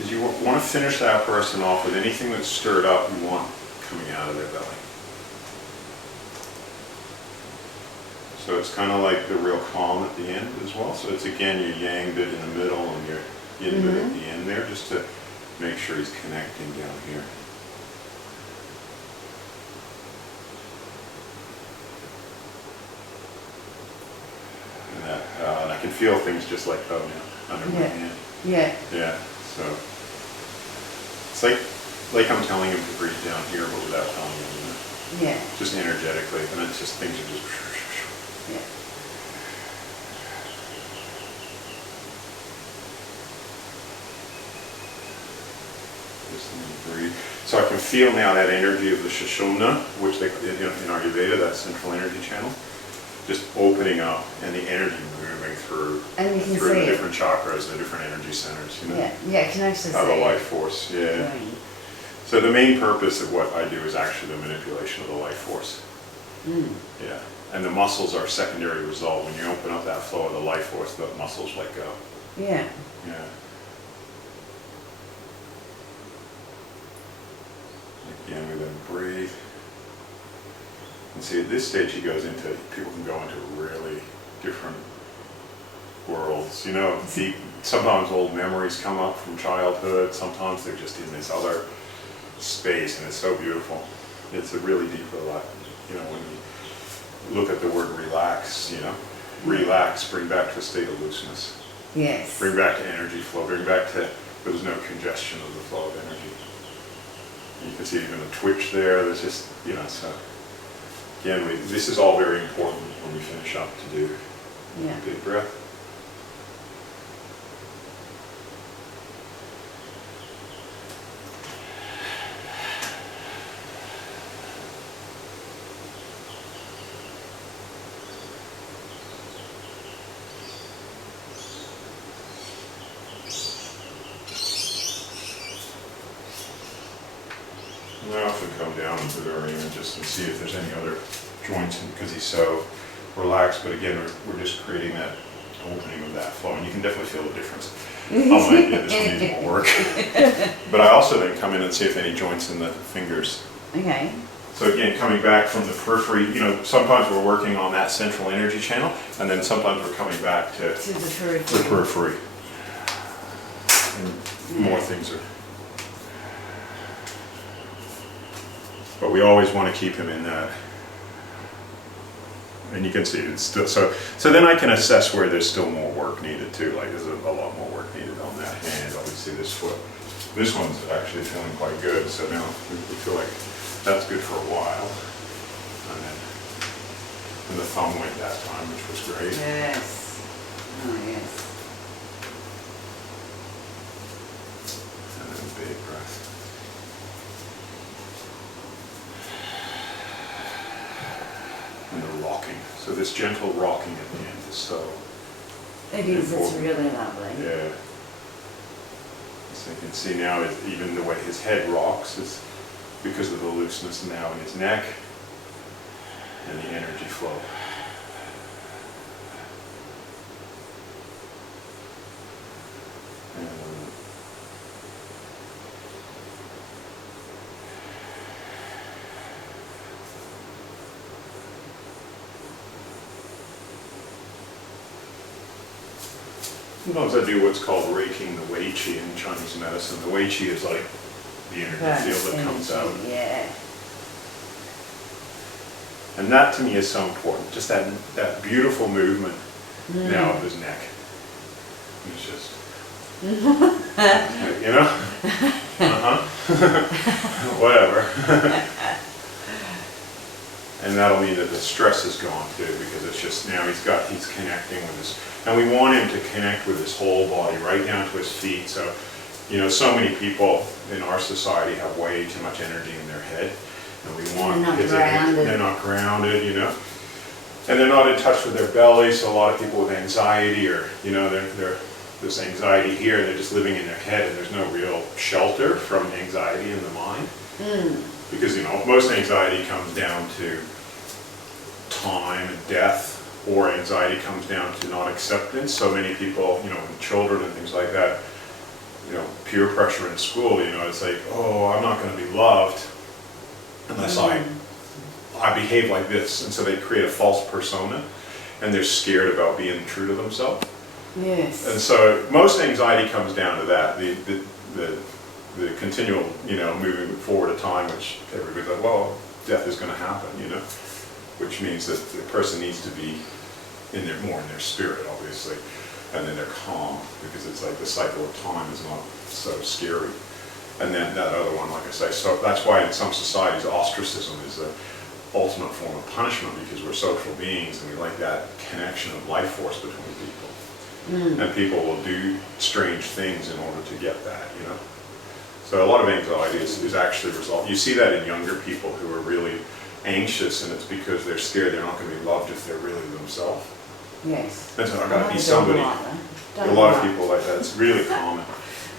Is you want to finish that person off with anything that's stirred up you want coming out of their belly. So it's kind of like the real calm at the end as well. So it's again your yang bit in the middle and your yin bit at the end there, just to make sure he's connecting down here. And I can feel things just like that now under my hand. Yeah. Yeah. So it's like I'm telling him to breathe down here, but without telling him. You know? Yeah. Just energetically, and it's just things are just. Yeah. Just breathe. So I can feel now that energy of the Sushumna, which they in Ayurveda, that central energy channel, just opening up, and the energy moving through the different chakras, the different energy centers. You know? Yeah, yeah, I can actually see the life force. Yeah. So the main purpose of what I do is actually the manipulation of the life force. Yeah. And the muscles are a secondary result. When you open up that flow of the life force, the muscles let go. Yeah. Yeah. Again, we then breathe. And see, at this stage he goes into, people can go into really different worlds. You know, sometimes old memories come up from childhood, sometimes they're just in this other space, and it's so beautiful. It's a really deep relax. You know, when you look at the word relax, you know, relax, bring back to a state of looseness. Yes. Bring back to energy flow, bring back to, there's no congestion of the flow of energy. You can see even a twitch there, there's just, you know, so again, this is all very important when we finish up to do a big breath. And I often come down into the area and just see if there's any other joints, because he's so relaxed. But again, we're just creating that opening of that flow, and you can definitely feel the difference. I'm like, yeah, this one needs more work. But I also then come in and see if any joints in the fingers. Okay. So again, coming back from the periphery, you know, sometimes we're working on that central energy channel, and then sometimes we're coming back to the periphery. And more things are. But we always want to keep him in that. And you can see it's still, so then I can assess where there's still more work needed too, like there's a lot more work needed on that hand, obviously this foot. This one's actually feeling quite good, so now we feel like that's good for a while. And the thumb went that time, which was great. Yes. Oh, yes. And then a big breath. And the rocking. So this gentle rocking at the end is so It's important. really lovely. Yeah. So you can see now even the way his head rocks is because of the looseness now in his neck and the energy flow. Sometimes I do what's called raking the Wei Qi in Chinese medicine. The Wei Qi is like the energy field that comes out. Yeah. And that to me is so important. Just that beautiful movement now of his neck. It's just, you know? Whatever. And that'll mean that the stress is gone too, because it's just now he's connecting with his, and we want him to connect with his whole body, right down to his feet. So, you know, so many people in our society have way too much energy in their head, and we want they're not grounded, you know, and they're not in touch with their belly. So a lot of people with anxiety, or you know, there's anxiety here, and they're just living in their head, and there's no real shelter from anxiety in the mind. Because, you know, most anxiety comes down to time and death, or anxiety comes down to not acceptance. So many people, you know, children and things like that, you know, peer pressure in school, you know, it's like, oh, I'm not going to be loved unless I behave like this. And so they create a false persona, and they're scared about being true to themselves. Yes. And so most anxiety comes down to that, the continual, you know, moving forward of time, which everybody's like, well, death is going to happen, you know, which means that the person needs to be more in their spirit, obviously, and then they're calm, because it's like the cycle of time is not so scary. And then that other one, like I say, so that's why in some societies ostracism is the ultimate form of punishment, because we're social beings and we like that connection of life force between people. And people will do strange things in order to get that, you know. So a lot of anxiety is actually a result. You see that in younger people who are really anxious, and it's because they're scared they're not going to be loved if they're really themselves. Yes. And so I've got to be somebody. A lot of people like that. It's really common.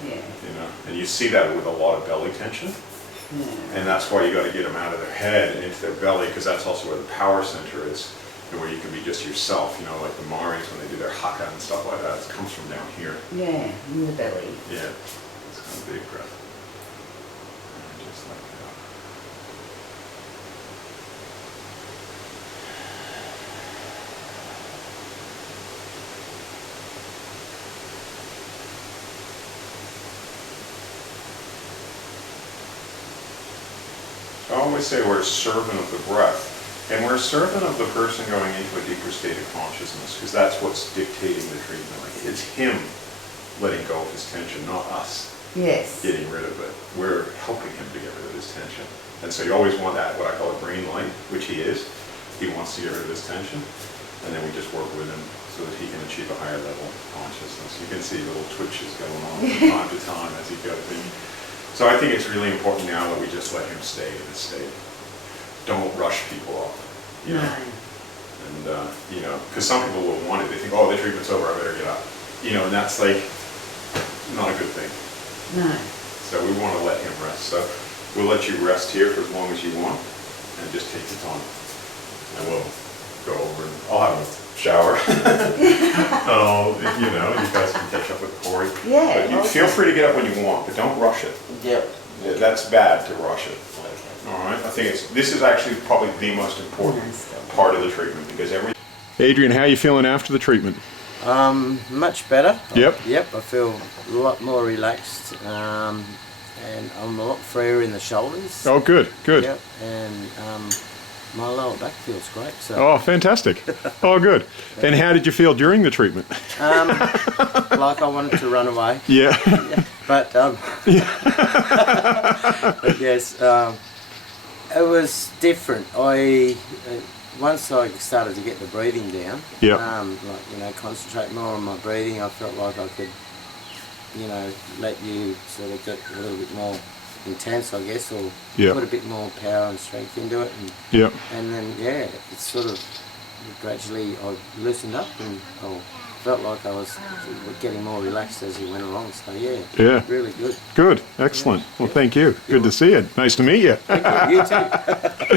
Yeah. You know, and you see that with a lot of belly tension. Yeah. And that's why you got to get them out of their head and into their belly, because that's also where the power center is, and where you can be just yourself. You know, like the Maoris when they do their haka and stuff like that, it comes from down here. Yeah, in the belly. Yeah, it's kind of big breath. And just like that. I always say we're a servant of the breath, and we're a servant of the person going into a deeper state of consciousness, because that's what's dictating the treatment. Like, it's him letting go of his tension, not us Yes. getting rid of it. We're helping him to get rid of his tension. And so you always want that, what I call a green light, which he is. He wants to get rid of his tension, and then we just work with him so that he can achieve a higher level of consciousness. You can see little twitches going on from time to time as he goes in. So I think it's really important now that we just let him stay in this state. Don't rush people off, you know. And you know, because some people will want it. They think, oh, the treatment's over, I better get up. You know, and that's like not a good thing. No. So we want to let him rest. So we'll let you rest here for as long as you want, and just take your time. And we'll go over and I'll have a shower. Oh, you know, you guys can catch up with Corey. Yeah. But you feel free to get up when you want, but don't rush it. Yep. That's bad to rush it. All right. I think this is actually probably the most important part of the treatment, because Adrian, how are you feeling after the treatment? Much better. Yep. Yep, I feel a lot more relaxed, and I'm a lot freer in the shoulders. Oh, good, good. Yep, and my lower back feels great. So. Oh, fantastic. Oh, good. And how did you feel during the treatment? Like I wanted to run away. Yeah. But, but yes, it was different. Once I started to get the breathing down, like, you know, concentrate more on my breathing, I felt like I could, you know, let you sort of get a little bit more intense, I guess, or put a bit more power and strength into it. And then, yeah, it's sort of gradually I loosened up, and I felt like I was getting more relaxed as he went along. So, yeah, really good. Good. Excellent. Well, thank you. Good to see you. Nice to meet you. Thank you. You too.